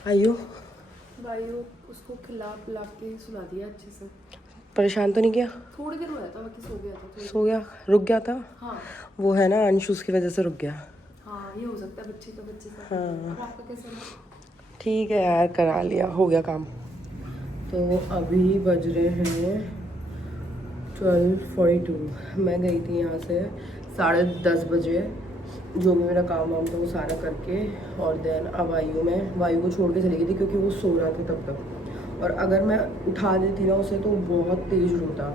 आयु वायु उसको खिला पिला के सुला दिया अच्छे से। परेशान तो नहीं किया? थोड़ी देर हुआ था, बाकी सो गया था थोड़ी सो गया, रुक गया था। हाँ वो है ना अंशु, उसकी वजह से रुक गया। हाँ, ये हो सकता है, बच्चे तो बच्चे साथ। हाँ। अब आपका कैसा रहा? ठीक है यार, करा लिया, हो गया काम। तो अभी बज रहे हैं 12:42। मैं गई थी यहाँ से 10:30 बजे, जो भी मेरा काम वाम था वो सारा करके, और देन अब वायु को छोड़ के चली गई थी क्योंकि वो सो रहा था तब तक। और अगर मैं उठा देती ना उसे तो बहुत तेज़ रोता।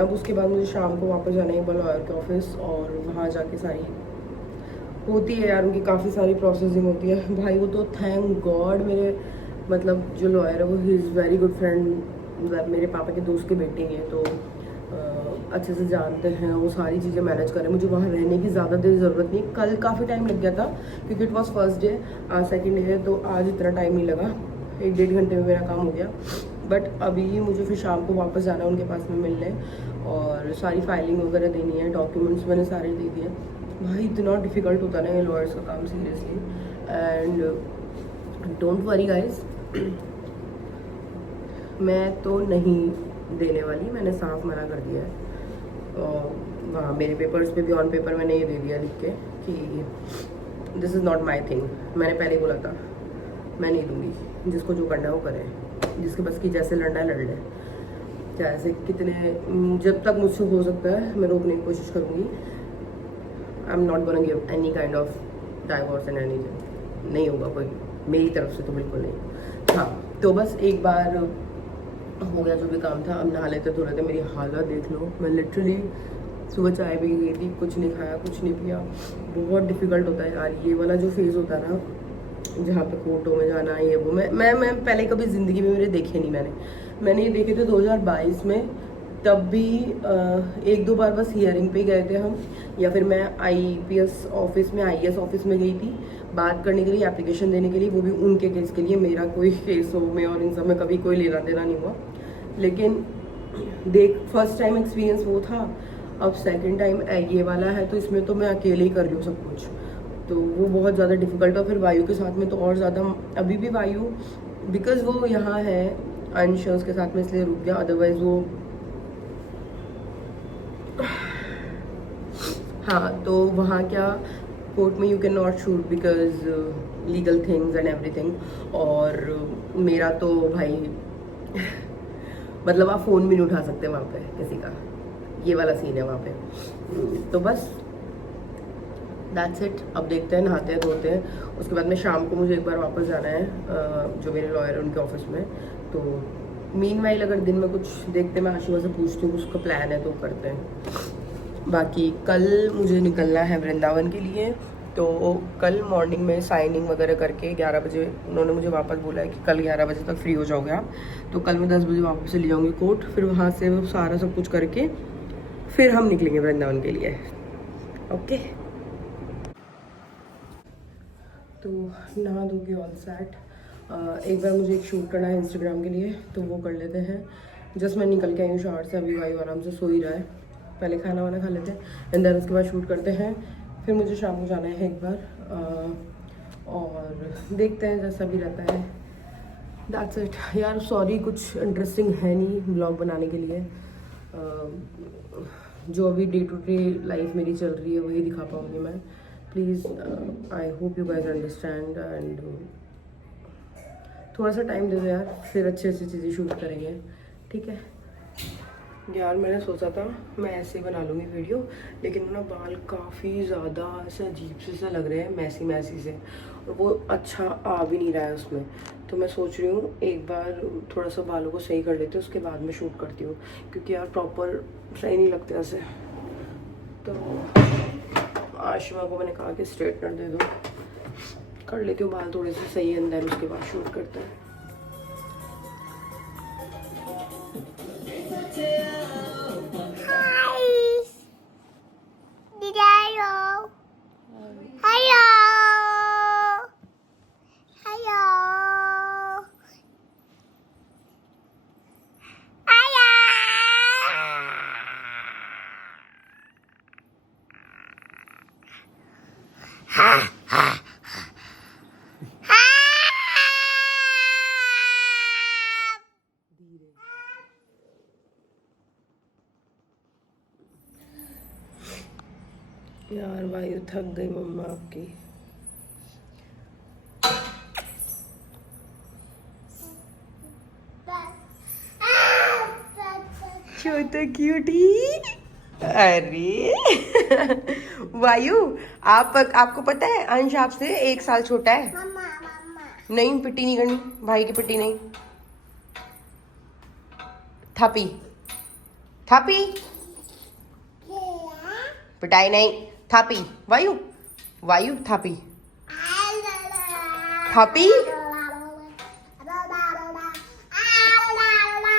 अब उसके बाद मुझे शाम को वापस जाना है एक बार लॉयर के ऑफिस, और वहाँ जाके सारी होती है यार, उनकी काफ़ी सारी प्रोसेसिंग होती है भाई। वो तो थैंक गॉड मेरे मतलब जो लॉयर है वो he is very good friend, मेरे पापा के दोस्त के बेटे हैं, तो अच्छे से जानते हैं, वो सारी चीज़ें मैनेज करें। मुझे वहाँ रहने की ज़्यादा देर ज़रूरत नहीं। कल काफ़ी टाइम लग गया था क्योंकि इट वॉज फर्स्ट डे, आज सेकेंड डे है, तो आज इतना टाइम नहीं लगा, 1-1.5 घंटे में मेरा काम हो गया। बट अभी मुझे फिर शाम को वापस जाना है उनके पास में मिलने, और सारी फाइलिंग वगैरह देनी है, डॉक्यूमेंट्स मैंने सारे दे दिए। भाई इतना डिफ़िकल्ट होता है ना ये लॉयर्स का काम, seriously. And don't worry guys, मैं तो नहीं देने वाली, मैंने साफ मना कर दिया है। वहाँ मेरे पेपर्स पे भी ऑन पेपर मैंने ये दे दिया लिख के कि this is not my thing. मैंने पहले ही बोला था मैं नहीं दूँगी, जिसको जो करना है वो करे, जिसके बस की जैसे लड़ना है लड़ ले, जैसे कितने जब तक मुझसे हो सकता है मैं रोकने की कोशिश करूँगी। I am not gonna give any kind of divorce and anything, नहीं होगा कोई मेरी तरफ से तो बिल्कुल नहीं। हाँ तो बस एक बार हो गया जो भी काम था, अब नहा लेते धो लेते। मेरी हालत देख लो, मैं लिटरली सुबह चाय भी गई थी, कुछ नहीं खाया कुछ नहीं पिया। बहुत डिफ़िकल्ट होता है यार ये वाला जो फेज़ होता है ना, जहाँ पे कोर्टों में जाना ये वो। मैं पहले कभी ज़िंदगी में मेरे देखे नहीं, मैंने ये देखे थे 2022 में, तब भी 1-2 बार बस हियरिंग पे गए थे हम, या फिर मैं आईपीएस ऑफिस में आईएएस ऑफिस में गई थी बात करने के लिए, एप्लीकेशन देने के लिए, वो भी उनके केस के लिए। मेरा कोई केसों में और इन सब में कभी कोई लेना देना नहीं हुआ। लेकिन देख फर्स्ट टाइम एक्सपीरियंस वो था, अब सेकंड टाइम ये वाला है, तो इसमें तो मैं अकेले ही कर रही हूँ सब कुछ, तो वो बहुत ज़्यादा डिफ़िकल्ट है। फिर वायु के साथ में तो और ज़्यादा। अभी भी वायु बिकॉज वो यहाँ है अंशंस के साथ में इसलिए रुक गया, अदरवाइज वो हाँ तो वहाँ क्या कोर्ट में you can not shoot because legal things and everything. और मेरा तो भाई मतलब आप फ़ोन भी नहीं उठा सकते वहाँ पे किसी का, ये वाला सीन है वहाँ पे। तो बस दैट्स इट। अब देखते हैं, नहाते हैं धोते हैं, उसके बाद में शाम को मुझे एक बार वापस जाना है जो मेरे लॉयर है उनके ऑफिस में। तो मीनवाइल अगर दिन में कुछ देखते, मैं आशुआ से पूछती हूँ उसका प्लान है तो करते हैं। बाकी कल मुझे निकलना है वृंदावन के लिए, तो कल मॉर्निंग में साइनिंग वगैरह करके 11 बजे उन्होंने मुझे वापस बोला है कि कल 11 बजे तक फ्री हो जाओगे आप, तो कल मैं 10 बजे वापस चली जाऊँगी कोर्ट। फिर वहाँ से वो सारा सब कुछ करके फिर हम निकलेंगे वृंदावन के लिए। ओके तो नहा धो के ऑल सेट। एक बार मुझे एक शूट करना है इंस्टाग्राम के लिए, तो वो कर लेते हैं। जस्ट मैं निकल के आई हूँ शावर से, अभी वायु आराम से सो ही रहा है। पहले खाना वाना खा लेते हैं एंड देन उसके बाद शूट करते हैं। फिर मुझे शाम को जाना है एक बार और देखते हैं जैसा भी रहता है। दैट्स इट यार, सॉरी कुछ इंटरेस्टिंग है नहीं ब्लॉग बनाने के लिए। जो अभी डे टू डे लाइफ मेरी चल रही है वही दिखा पाऊँगी मैं। Please I hope you guys understand and थोड़ा सा टाइम दे दो यार, फिर अच्छी अच्छी चीज़ें शूट करेंगे, ठीक है यार। मैंने सोचा था मैं ऐसे ही बना लूँगी वीडियो, लेकिन ना बाल काफ़ी ज़्यादा ऐसे अजीब से लग रहे हैं, मैसी से, और वो अच्छा आ भी नहीं रहा है उसमें। तो मैं सोच रही हूँ एक बार थोड़ा सा बालों को सही कर लेती हूँ, उसके बाद में शूट करती हूँ, क्योंकि यार प्रॉपर सही नहीं लगते ऐसे। तो आशिमा को मैंने कहा कि स्ट्रेटनर दे दो, कर लेती हूँ बाल थोड़े से सही, अंदर उसके बाद शूट करते हैं। यार वायु थक गई मम्मा आपकी। छोटा क्यूटी। अरे वायु, आपको पता है अंश आपसे 1 साल छोटा है। नहीं, पिट्टी नहीं करनी, भाई की पिट्टी नहीं। थापी थापी, पिटाई नहीं, थापी। वायु वायु, थापी थापी।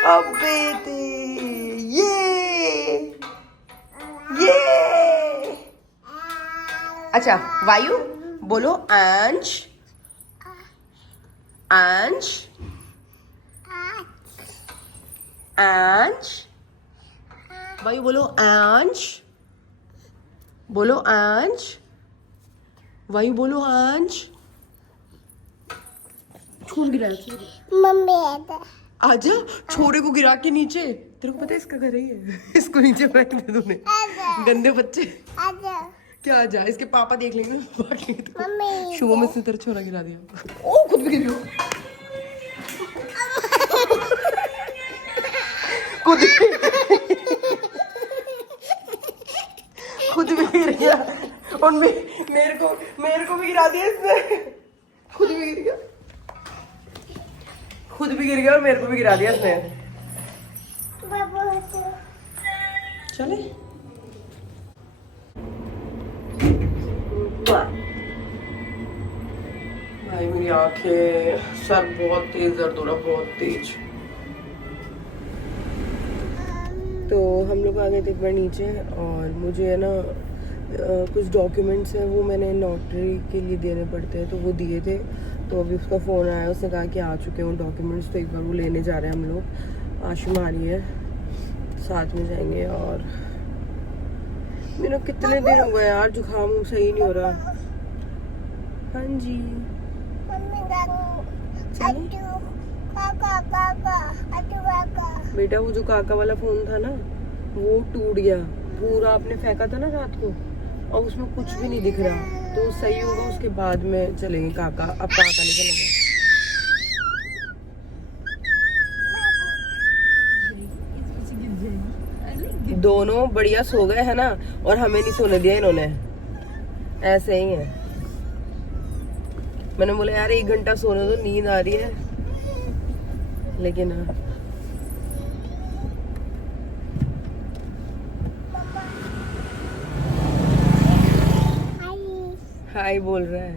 अब बेटे ये अच्छा वायु बोलो अंश अंश अंश। वायु बोलो अंश, बोलो अंश। वायु बोलो अंश। छोड़ गिरा मम्मी आजा, छोरे को गिरा के नीचे। तेरे को पता है इसका घर ही है। इसको नीचे फेंक दे तूने, गंदे बच्चे। क्या आजा, इसके पापा देख लेंगे भागेंगे तो। मम्मी शुभ में से तेरा छोरा गिरा दिया। ओ खुद भी गिर गया। खुद भी गिर गया और मेरे को भी गिरा दिया इसने। खुद भी गिर गया, खुद भी गिर गया और मेरे को भी गिरा दिया इसने। चले भाई, मेरी आंखें, सर बहुत तेज दर्द हो रहा, बहुत तेज। तो हम लोग आ गए थे एक बार नीचे और मुझे है ना कुछ डॉक्यूमेंट्स हैं वो मैंने नोटरी के लिए देने पड़ते हैं, तो वो दिए थे। तो अभी उसका फ़ोन आया, उसने कहा कि आ चुके हैं डॉक्यूमेंट्स, तो एक बार वो लेने जा रहे हैं हम लोग। आशुम आ रही है, साथ में जाएंगे। और मेरा कितने दिन हो गए यार, जुकाम सही नहीं हो रहा। हाँ जी बेटा, वो जो काका वाला फोन था ना वो टूट गया पूरा, आपने फेंका था ना रात को, और उसमें कुछ भी नहीं दिख रहा। तो सही होगा उसके बाद में चलेंगे। काका, अब काका नहीं चलेंगे। दोनों बढ़िया सो गए है ना, और हमें नहीं सोने दिया इन्होंने, ऐसे ही है। मैंने बोला यार 1 घंटा सोने दो, नींद आ रही है, लेकिन हाँ। हाय बोल रहा है।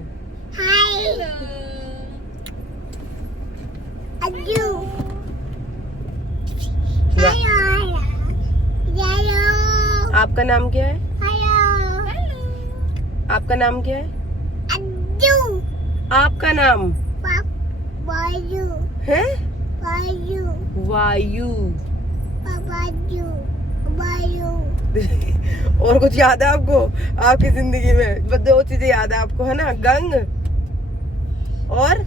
आपका नाम क्या है? आपका नाम क्या है? आपका नाम वायु है? वायु वायु। वायु और कुछ याद है आपको आपकी जिंदगी में? बस 2 चीजें याद है आपको, है ना? गंग और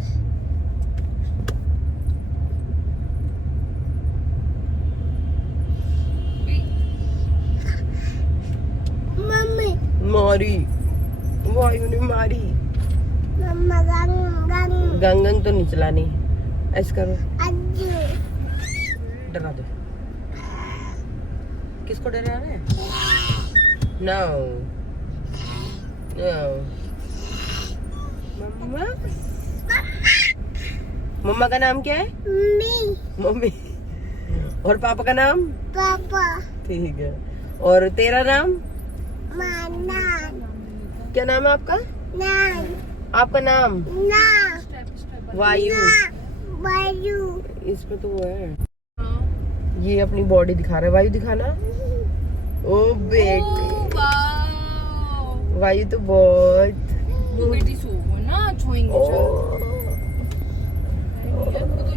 मम्मी मारी। वायु ने मारी। मम्मा गंग गंग तो नहीं चलानी। ऐसे करो, अज्जू डरा दो। किसको डरा है? No no. मम्मा, मम्मा का नाम क्या है? Mummy mummy. और पापा का नाम? पापा ठीक है। और तेरा नाम? माना क्या नाम है आपका? नान आपका नाम? ना वायु। वायु इसमें तो वो है। ये अपनी बॉडी दिखा रहा है। वायु दिखाना। ओ बेटे, वायु तो बहुत वो बेटी सो गई ना, छोएंगे ओ,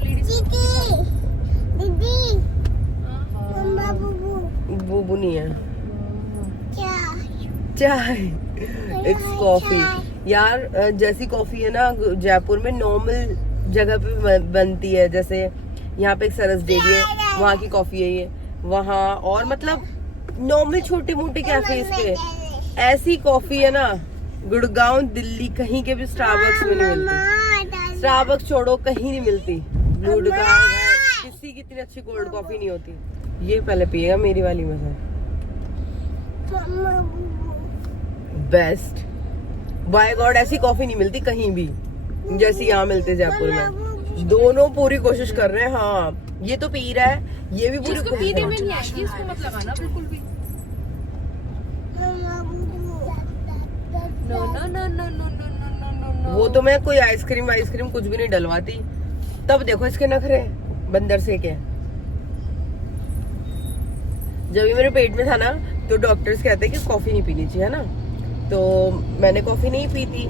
दीदी दीदी मम्मा बुबू बूबू नहीं है, क्या चाय। इट्स कॉफी यार। जैसी कॉफी है ना जयपुर में नॉर्मल जगह पे बनती है, जैसे यहाँ पे एक सरस डेरी है, वहाँ की कॉफी है ये। वहाँ और मतलब नॉर्मल छोटे मोटे कैफेज पे ऐसी कॉफी है ना गुड़गांव दिल्ली कहीं के भी स्टारबक्स में नहीं मिलती। स्टारबक्स छोड़ो कहीं नहीं मिलती। गुड़गांव है किसी की इतनी अच्छी कोल्ड कॉफी नहीं होती। ये पहले पिएगा मेरी वाली में से बेस्ट। बाय गॉड ऐसी कॉफी नहीं मिलती कहीं भी जैसी यहाँ मिलते जयपुर में। दोनों पूरी कोशिश कर रहे हैं। हाँ ये तो पी रहा है, ये भी पूरी कोशिश पीने में नहीं आएगी, इसको मत लगाना बिल्कुल भी। No no no no no no no no. वो तो मैं कोई आइसक्रीम कुछ भी नहीं डलवाती। तब देखो इसके नखरे बंदर से के। जब ये मेरे पेट में था ना तो डॉक्टर्स कहते हैं कि कॉफी नहीं पीनी चाहिए, है ना। तो मैंने कॉफी नहीं पी थी,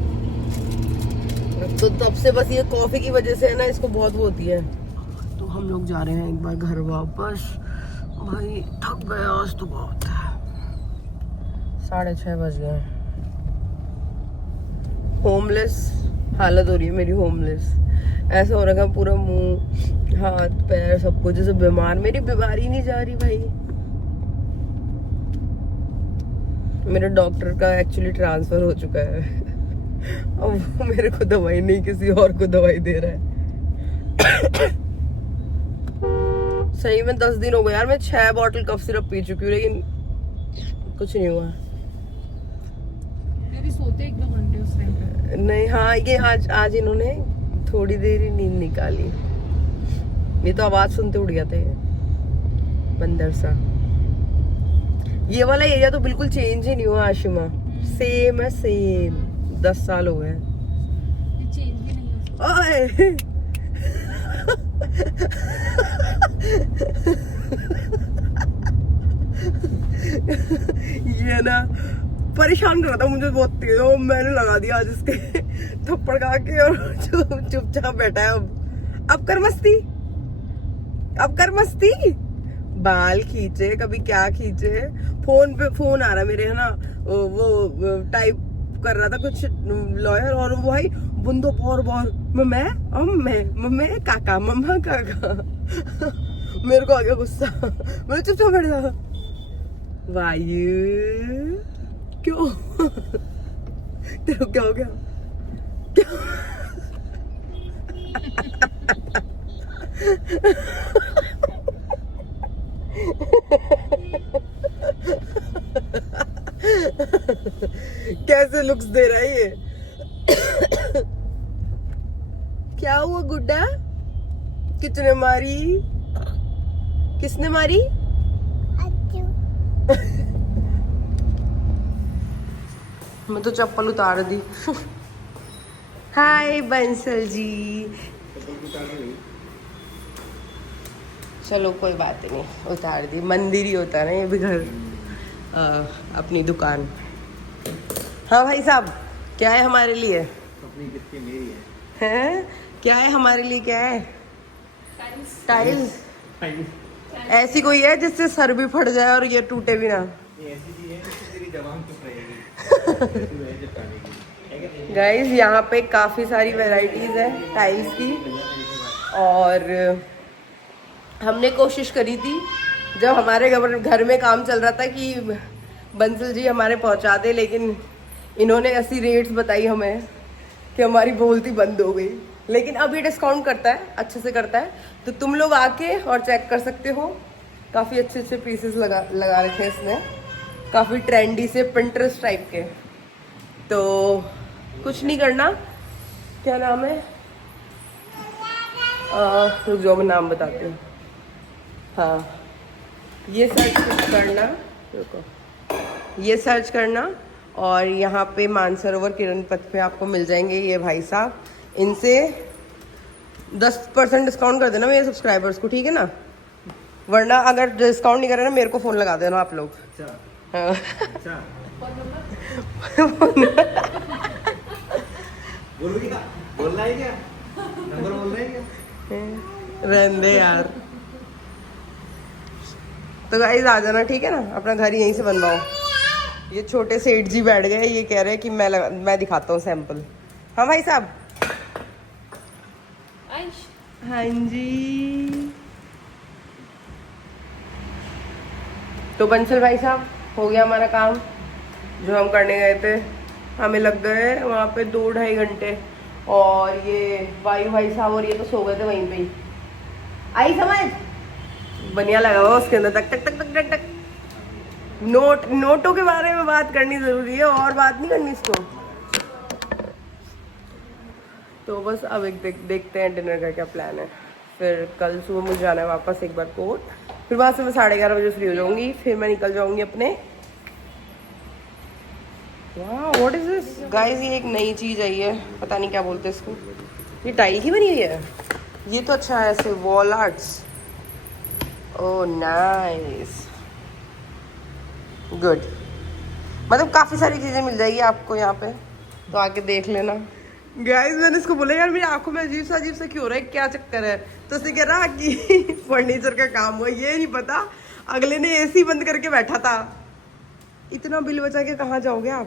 तो तब से बस ये कॉफी की वजह से है ना इसको बहुत वो होती है। तो हम लोग जा रहे हैं एक बार घर वापस। भाई थक गए आज तो बहुत। 6:30 बज गए। होमलेस हालत हो रही है मेरी, होमलेस। ऐसा हो रखा पूरा मुंह हाथ पैर सब कुछ जैसे बीमार। मेरी बीमारी नहीं जा रही भाई। मेरे डॉक्टर का एक्चुअली ट्रांसफर हो चुका है। अब वो मेरे को दवाई नहीं किसी और को दवाई दे रहा है। सही में 10 दिन हो गए यार। मैं 6 बॉटल कफ सिरप पी चुकी हूँ लेकिन कुछ नहीं हुआ। मैं भी सोते 1-2 घंटे उस टाइम पे। नहीं हाँ ये आज इन्होंने थोड़ी देर ही नींद निकाली। ये तो आवाज सुनते उड़ गया था ये बंदर सा। ये वाला एरिया तो बिल्कुल चेंज ही नहीं हुआ आशिमा, सेम है सेम। 10 साल हो गए। ये चेंज भी नहीं हो ओए ये ना परेशान कर रहा था मुझे बहुत तेज। और मैंने लगा दिया आज इसके थप्पड़ खा के और चुपचाप बैठा है। अब कर मस्ती, अब कर मस्ती। बाल खींचे कभी क्या खींचे। फोन पे फोन आ रहा मेरे, है ना। वो टाइप कर रहा था कुछ लॉयर और वो भाई बुंदो बहुत मैं काका मम्मा काका। मेरे को आ गया गुस्सा। मैं चुपचाप बैठ गया। वायु क्यों तेरे को क्या हो गया क्या? कैसे लुक्स दे रहा है ये? क्या हुआ गुड्डा? किसने मारी? किसने मारी? मैं तो चप्पल उतार दी। हाय बंसल जी। चलो कोई बात नहीं, उतार दी। मंदिर ही होता है ना ये भी घर, अपनी दुकान। हाँ भाई साहब क्या है हमारे लिए? अपनी गिफ्ट मेरी है क्या है हमारे लिए? क्या है? टाइल्स। ऐसी कोई है जिससे सर भी फट जाए और ये टूटे भी ना? ऐसी चीज है तेरी जबान चुप रहेगी। गाइस यहाँ पे काफ़ी सारी वैरायटीज़ है टाइल्स की। और हमने कोशिश करी थी जब हमारे घर में काम चल रहा था कि बंसल जी हमारे पहुँचा दे, लेकिन इन्होंने ऐसी रेट्स बताई हमें कि हमारी बोलती बंद हो गई। लेकिन अभी डिस्काउंट करता है, अच्छे से करता है, तो तुम लोग आके और चेक कर सकते हो। काफ़ी अच्छे अच्छे पीसेस लगा रखे हैं इसने, काफ़ी ट्रेंडी से पिंटरेस्ट टाइप के। तो कुछ नहीं करना, क्या नाम है, रुक जाओ मैं नाम बताती हूँ। हाँ ये सर्च करना, रुको, ये सर्च करना और यहाँ पे मानसरोवर किरण पथ पे आपको मिल जाएंगे ये भाई साहब। इनसे 10% डिस्काउंट कर देना मेरे सब्सक्राइबर्स को, ठीक है ना? वरना अगर डिस्काउंट नहीं करे ना मेरे को फ़ोन लगा देना आप लोग। हाँ। बोलना है क्या? नंबर बोल रहे हैं क्या? रहने यार। तो गाइस आ जाना, ठीक है ना? अपना घर यहीं से बनवाओ। ये छोटे सेठ जी बैठ गए, ये कह रहे हैं कि मैं दिखाता हूँ सैंपल। हाँ भाई साहब। हाँ जी। तो बंसल भाई साहब हो गया हमारा काम। जो हम करने गए थे हमें लग गए वहाँ पे 2-2.5 घंटे। और ये वायु भाई साहब और ये तो सो गए थे वहीं पे ही। आई समझ बढ़िया लगा हुआ उसके अंदर टक टक टक टक टक टक। नोटों के बारे में बात करनी जरूरी है और बात नहीं करनी इसको। तो बस अब एक देखते हैं डिनर का क्या प्लान है। फिर कल सुबह मुझे जाना है वापस एक बार कोर्ट, फिर वहाँ से मैं 11:30 बजे फ्री हो जाऊंगी। फिर मैं निकल जाऊंगी अपने। वाह व्हाट इज दिस गाइस, ये एक नई चीज़ आई है, पता नहीं क्या बोलते हैं इसको। ये टाइल की बनी हुई है। ये तो अच्छा है, ऐसे wall arts. Oh nice, good. मतलब काफ़ी सारी चीज़ें मिल जाएगी आपको यहाँ पे, तो आके देख लेना। गाइस मैंने इसको बोला यार मेरी आंखों में अजीब सा क्यों हो रहा है, क्या चक्कर है? तो उसने कह रहा कि फर्नीचर का काम हुआ। ये नहीं पता अगले ने एसी बंद करके बैठा था। इतना बिल बचा के कहाँ जाओगे आप?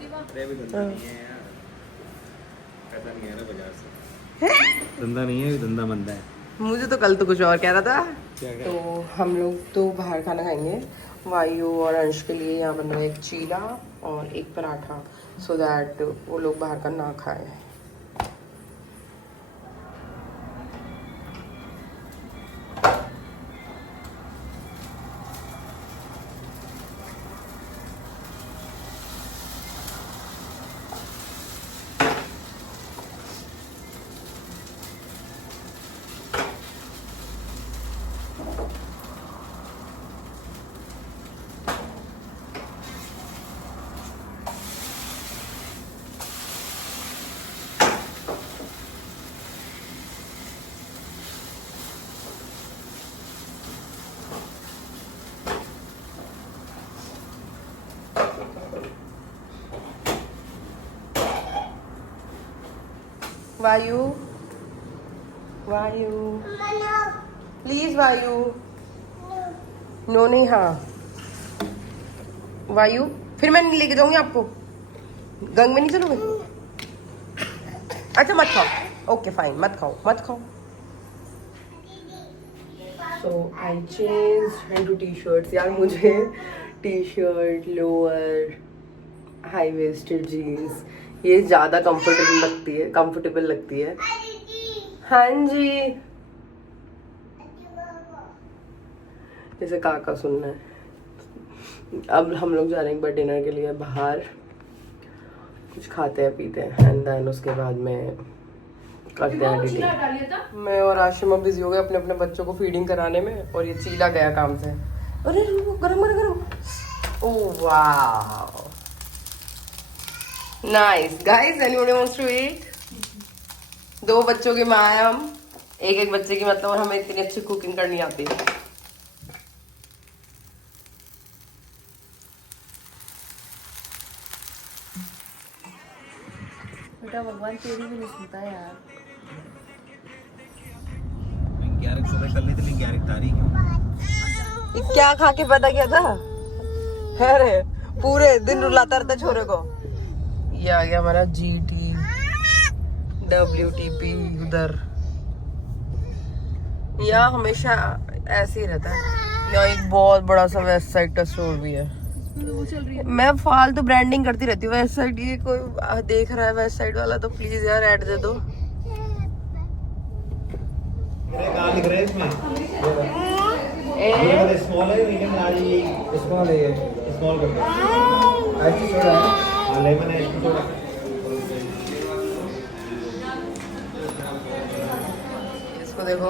धंधा नहीं है, धंधा मंदा है। मुझे तो कल तो कुछ और कह रहा था। क्या तो हम लोग तो बाहर खाना खाएंगे। वायु और अंश के लिए यहाँ बन रहा है एक चीला और एक पराठा, सो दैट वो लोग बाहर का ना खाए। वायु वायु प्लीज वायु, नो नहीं हाँ वायु, फिर मैं नहीं लेके जाऊंगी आपको। गंग में नहीं चलोगे? अच्छा मत खाओ, ओके फाइन, मत खाओ। So I change into t-shirts. यार मुझे t-shirt, lower, high waisted jeans ये ज़्यादा कंफर्टेबल लगती है। हाँ जी, जैसे काका सुनना है। अब हम लोग जा रहे हैं एक बार डिनर के लिए बाहर, कुछ खाते हैं पीते हैं एंड देन उसके बाद में करते हैं एडिटिंग। मैं और आशिमा बिजी हो गए अपने अपने बच्चों को फीडिंग कराने में, और ये चीला गया काम से। अरे गरम। ओह वाह nice guys, anyone wants to eat? 2 बच्चों की माँ है हम, एक बच्चे की, मतलब हमें इतनी अच्छी कुकिंग करनी आती है। बेटा भगवान तेरी भी नहीं सुनता है यार। 11 सुबह कल नहीं तो 11 तारीख। ये क्या खा के पैदा किया था? अरे पूरे दिन रुलाता रहता छोरे को। ये आ गया हमारा GT WTP उधर। यहाँ हमेशा ऐसे ही रहता है। यहाँ एक बहुत बड़ा सा वेस्ट साइड का स्टोर भी है। वो चल रही है। मैं फालतू ब्रांडिंग करती रहती हूँ वेस्ट साइड। ये कोई देख रहा है वेस्ट साइड वाला तो प्लीज यार ऐड दे दो। कहाँ लिख रहे हैं इसमें? ये स्मॉल है, मीडियम, लार्ज। स्मॉल है, ये स्मॉल कर दो। आइस सोडा है, हां लेमन है, इसको सोडा। इसको देखो,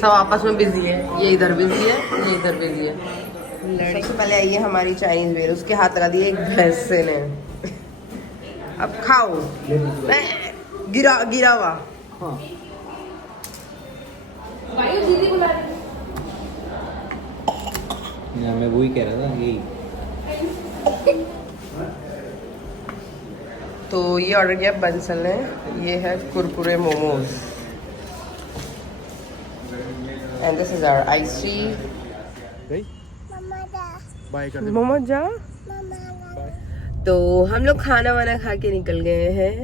सब आपस में बिजी है। ये इधर बिजी है, ये इधर बिजी है। सबसे पहले आई है हमारी चाइनीज वेयर, उसके हाथ लगा दिए एक भैंसे ने। अब खाओ, गिरा हुआ। हाँ वायु दीदी बुला रही है। या मैं वही कह रहा था यही। तो ये ऑर्डर किया बंसल ने। ये है Kurkure momos and this is our ice tea. Bye कर मोमोज जा। तो हम लोग खाना वाना खा के निकल गए हैं।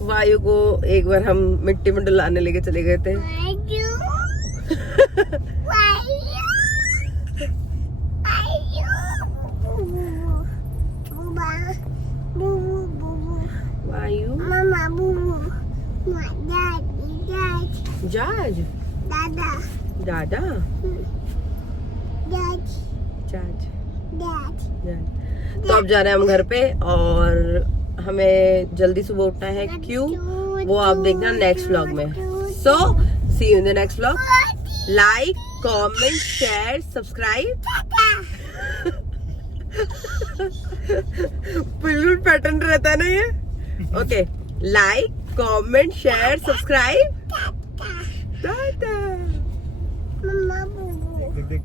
वायु को एक बार हम मिट्टी में डुलाने लेके चले गए थे। Boo boo. Why you? Mama boo boo. My dad. Judge. Dada. Dada. Dad. Judge. Dad. तो अब जा रहे हैं हम घर पे और हमें जल्दी सुबह उठना है, क्यों वो आप देखना नेक्स्ट व्लॉग में। So see you in the next vlog. Like, comment, share, subscribe. बिल्कुल पैटर्न रहता है ना ये। Okay, like, comment, share, subscribe. Mama boo boo. देख देख